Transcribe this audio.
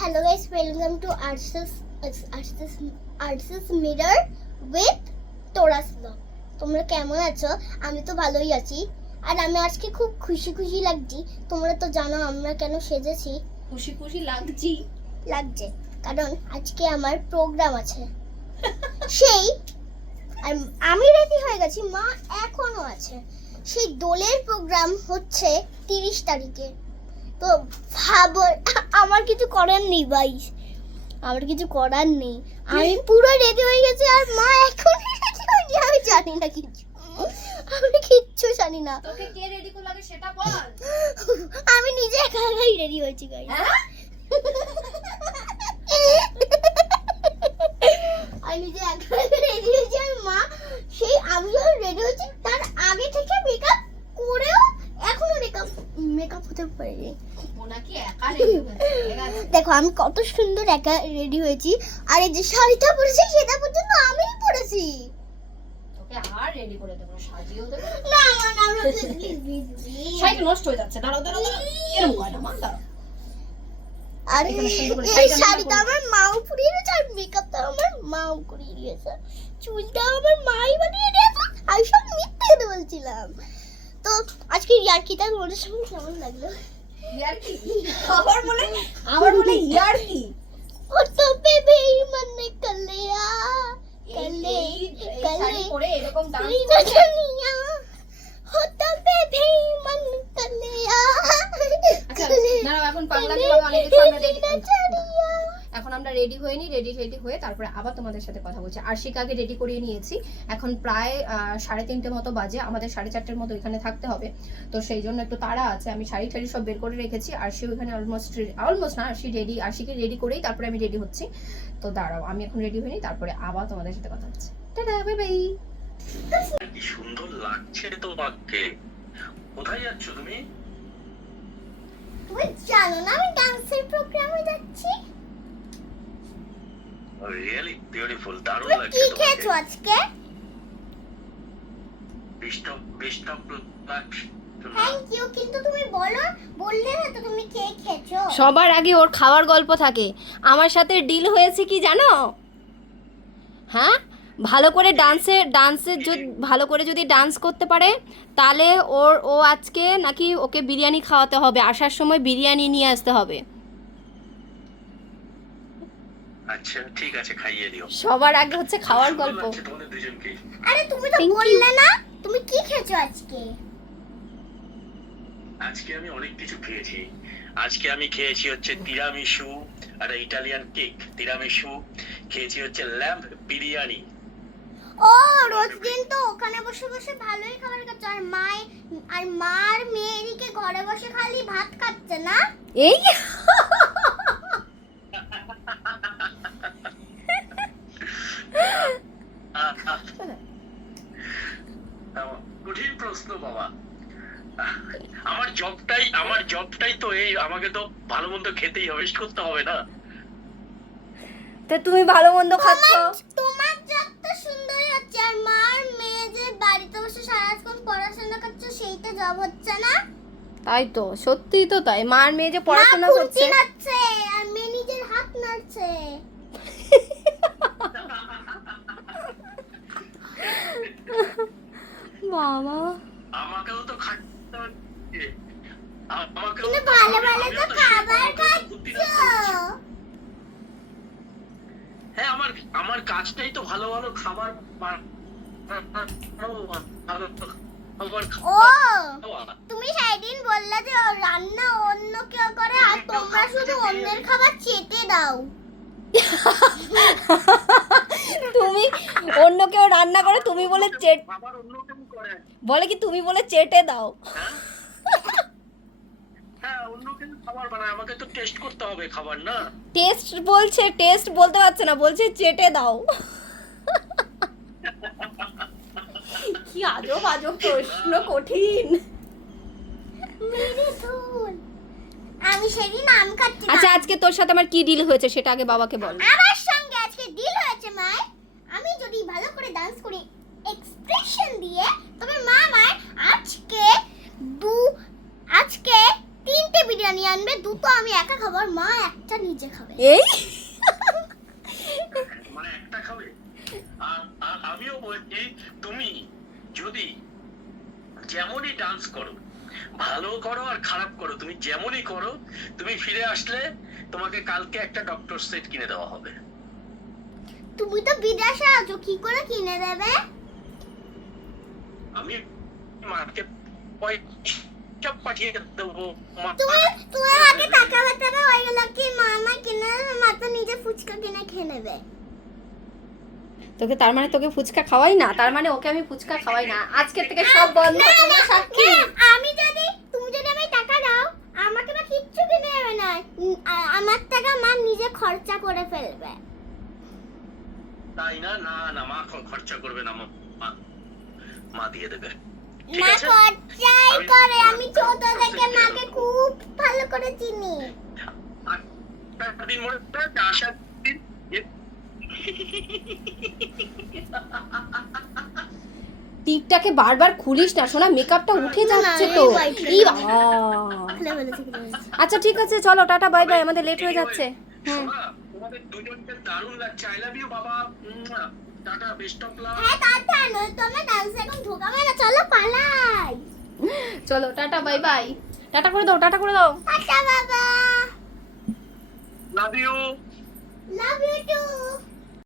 Hello guys welcome to আর্টসেস আর্টসেস আর্টসেস মিরর উইথ তোরাস ব্লগ তোমরা কেমন আছো? আমি তো ভালোই আছি। আর আমি আজকে খুব খুশি খুশি লাগছি। তোমরা তো জানো আমরা কেন সেজেছি। খুশি খুশি লাগছি। লাগছে। কারণ আজকে আমার প্রোগ্রাম আছে। সেই আর আমি রেডি হয়ে গেছি। মা এখনও আছে। সেই দোলের প্রোগ্রাম হচ্ছে তিরিশ তারিখে। তো ভাব আমার কিছু করার নেই ভাই। আমার কিছু করার নেই। আমি পুরো রেডি হয়ে গেছি আর মা এখন আমি জানি না কিছু। আমি কিচ্ছু জানি না। তোকে কে রেডি করল সেটা বল। আমি নিজে একা একাই রেডি হয়েছি গাই হ্যাঁ আমি যে একবার রেডি হয়েছি আর মা সেই আমি যখন রেডি হয়েছি তার আগে থেকে মেকআপ করেও এখনও মেকআপ মেকআপ হতে পারিনি ও নাকি একা রেডি হয়েছে ঠিক আছে। দেখো আমি কত সুন্দর একা রেডি হয়েছি। আর এই যে শাড়িটা পরেছি সেটা পর্যন্ত আমিই পরেছি। আর রেডি করে দেবো না, সাজিয়েও দেবো না। না নষ্ট হয়ে যাচ্ছে দাঁড়াও দাঁড়াও এরকম না মা দাঁড়াও আর এখানে সুন্দর এই শাড়িটা আমার মাও পরিয়ে দিয়েছে আর মেকআপটা আমার মাও করিয়ে দিয়েছে। চুলটা আমার মাই বানিয়ে দিয়েছে আমি সব মিথ্যে বলছিলাম। তো আজকে ইয়ার্কিটা তোমাদের সঙ্গে কেমন লাগল? ইয়ার কি? আমার মনে আমার মনে ও তো বেবি মানে কলিয়া কলে এই- এই কলে এরকম ডান্স রেডি হয়ে নিই রেডি রেডি হয়ে তারপরে আবার তোমাদের সাথে কথা বলছি। আরশিকাকে রেডি করিয়ে নিয়েছি। এখন প্রায় সাড়ে তিনটে মতো বাজে আমাদের সাড়ে চারটের মতো এখানে থাকতে হবে। তো সেই জন্য একটু তাড়া আছে আমি শাড়ি ঠাড়ি সব বের করে রেখেছি আরশি ওখানে অলমোস্ট অলমোস্ট না আরশি রেডি আরশিকে রেডি করেই তারপরে আমি রেডি হচ্ছি। তো দাঁড়াও আমি এখন রেডি হয়ে নিই তারপরে আবার তোমাদের সাথে কথা হচ্ছে। টাটা বাই বাই কি সুন্দর লাগছে তোমাকে। কোথায় যাচ্ছ তুমি? তুমি জানো না আমি ডান্সের প্রোগ্রামে যাচ্ছি? রিয়েলি বিউটিফুল দারুণ লাগছে কি খেয়েছো আজকে? থ্যাংক ইউ কিন্তু তুমি বলো বললে না তো তুমি কে খেয়েছো? সবার আগে ওর খাওয়ার গল্প থাকে। আমার সাথে ডিল হয়েছে কি জানো? হ্যাঁ? ভালো করে ডান্সের ডান্সের যদি ভালো করে যদি ডান্স করতে পারে তাহলে ওর ও আজকে নাকি ওকে বিরিয়ানি খাওয়াতে হবে। আসার সময় বিরিয়ানি নিয়ে আসতে হবে। আচ্ছা ঠিক আছে খাইয়ে দিও। সবার আগে হচ্ছে খাওয়ার গল্প। তোমাদের দুজনকে আরে তুমি তো বললে না? তুমি কি খেয়েছো আজকে? আজকে আমি অনেক কিছু খেয়েছি। আজকে আমি খেয়েছি হচ্ছে তিরামিসু আর ইটালিয়ান কেক। তিরামিসু খেয়েছি হচ্ছে ল্যাম্প বিরিয়ানি। ও রোজ দিন তো ওখানে বসে বসে ভালোই খাবার খাচ্ছে। আর মায় আর মার মেয়েরিকে ঘরে বসে খালি ভাত খাচ্ছে না? এই আহ, আহ। আহ, কঠিন প্রশ্ন বাবা আহ, আমার জবটাই জবটাই তো এই আমাকে তো ভালো মন্দ খেতেই হবে করতে হবে না। তো তুমি ভালো মন্দ খাচ্ছ? তোমার জব তো সুন্দরই হচ্ছে আর মার মেয়ে যে বাড়িতে বসে সারাক্ষণ পড়াশোনা করছে সেইটা জব হচ্ছে না? তাই তো সত্যিই তো তাই। মার মেয়ে যে পড়াশোনা করছে? নাড়ছে আর মেয়ে নিজের হাত নাড়ছে। বাবা। আমাকেও তো খাটতে কিন্তু ভালো ভালো তো খাবার খাচ্ছ। হ্যাঁ আমার আমার কাজটাই তো ভালো ভালো খাবার ও তুমি সেদিন বললে যে রান্না অন্য কেউ করে আর তোমরা শুধু অন্যের খাবার চেটে দাও। তুমি অন্য কেউ রান্না করে তুমি বলে চেট খাবার অন্য কেউ করে। বলে কি তুমি বলে চেটে দাও? হ্যাঁ? হ্যাঁ অন্য কেউ খাবার বানায় আমাকে তো টেস্ট করতে হবে খাবার না? টেস্ট বলছে টেস্ট বলতে পারছে না বলছে চেটে দাও। কি আজব আজব প্রশ্ন কঠিন। আমি সেদিন আম খাচ্ছি আচ্ছা আজকে তোর সাথে আমার কি ডিল হয়েছে সেটা আগে বাবাকে বল। আমার সঙ্গে আজকে ডিল হয়েছে মায়ের আমি যদি ভালো করে ডান্স করি এক্সপ্রেশন দিয়ে তবে মা আমার আজকে দু আজকে তিনটে বিরিয়ানি আনবে দুটো আমি একা খাব আর মা একটা নিজে খাবে। এই? মানে একটা খাবে? আর আর আমিও বলছি তুমি যদি যেমনই ডান্স করো ভালো করো আর খারাপ করো তুমি যেমনই করো তুমি ফিরে আসলে তোমাকে কালকে একটা ডক্টর সেট কিনে দেওয়া হবে। তুমি তো বিদেশে আছো কি করে কিনে দেবে? আমি মাকে পয়সা পাঠিয়ে দেবো তুমি আগে টাকা বাটাকা হয়ে গেল কি মা কিনে দেবে মা তো নিজে ফুচকা কিনে খেয়ে নেবে। তোকে তার মানে তোকে ফুচকা খাওয়াই না তার মানে ওকে আমি ফুচকা খাওয়াই না। আজকের থেকে সব বন্ধ তোমরা সাক্ষী। আমি যদি তুমি যদি আমি টাকা দাও আমাকে না কিচ্ছু কিনে দেবে না। আমার টাকা মা নিজে খরচা করে ফেলবে। তাই না? না না মা খরচা করবে না মা মা দিয়ে দেবে। আছে? খরচাই করে আমি ছোট থেকে মাকে খুব ভালো করে চিনি। দিন মনে রাখবে, আসার দিন। টিপটাকে বারবার খুলিস না শোনা মেকআপটা উঠে যাচ্ছে তো। ই আচ্ছা ঠিক আছে চলো টাটা বাই বাই আমাদের লেট হয়ে যাচ্ছে। হ্যাঁ। তোমাদের দুজনকে দারুণ লাগছে। আই লাভ ইউ বাবা। টাটা বেস্ট অফ লাক হ্যাঁ তাড়াতাড়ি নয় তো আমরা ডান্স এখন ঢোকাবে না চলো পালাই চলো টাটা বাই বাই। টাটা করে দাও টাটা করে দাও। টাটা বাবা। Love you love you too